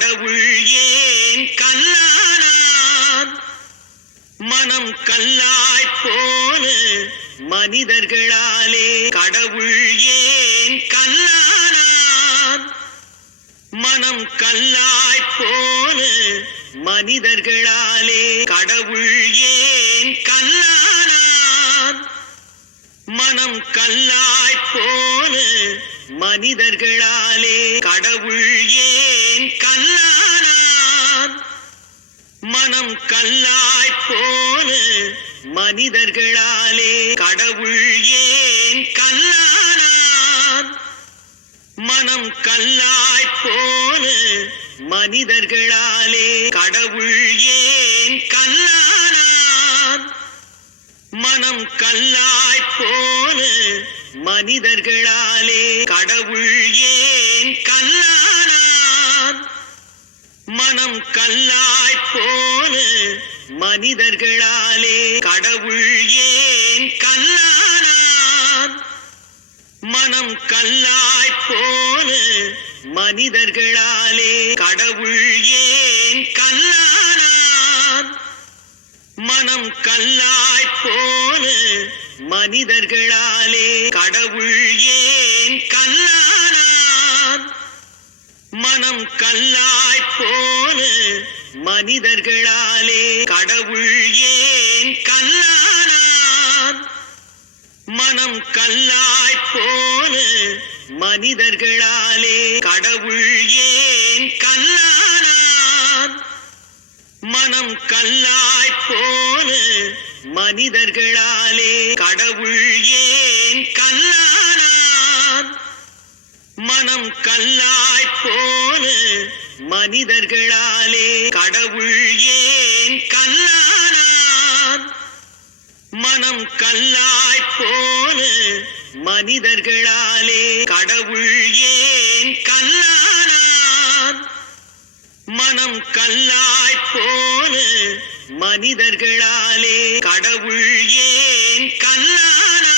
கடவுள் ஏன் கல்லானான் மனம் கல்லாய் போல மனிதர்களாலே கடவுள் ஏன் கல்லானான் மனம் கல்லாய் போல மனிதர்களாலே கடவுள் ஏன் கல்லானான் மனம் கல்லாய் போல மனிதர்களாலே கடவுள் ஏன் கல்லானான் மனம் கல்லாய் போல மனிதர்களாலே கடவுள் ஏன் கல்லானான் மனம் கல்லாய் போல மனிதர்களாலே கடவுள் ஏன் கல்லானான் மனம் கல்லாய் போல மனிதர்களாலே கடவுள் மனம் கல்லாய் போன மனிதர்களாலே கடவுள் ஏன் கல்லானான் மனம் கல்லாய் போன மனிதர்களாலே கடவுள் ஏன் கல்லானான் மனம் கல்லாய் போன மனிதர்களாலே கடவுள் ஏன் கல்லானான் மனம் கல்லாய் போல மனிதர்களாலே கடவுள் ஏன் கல்லானான் மனம் கல்லாய் போல மனிதர்களாலே கடவுள் ஏன் கல்லானான் மனம் கல்லாய் போல மனிதர்களாலே கடவுள் ஏன் கல்ல மனம் கல்லாய் போன மனிதர்களாலே கடவுள் ஏன் கல்லானான் மனம் கல்லாய் போன மனிதர்களாலே கடவுள் ஏன் கல்லானான் மனம் கல்லாய் போன மனிதர்களாலே கடவுள் ஏன் கல்லானான்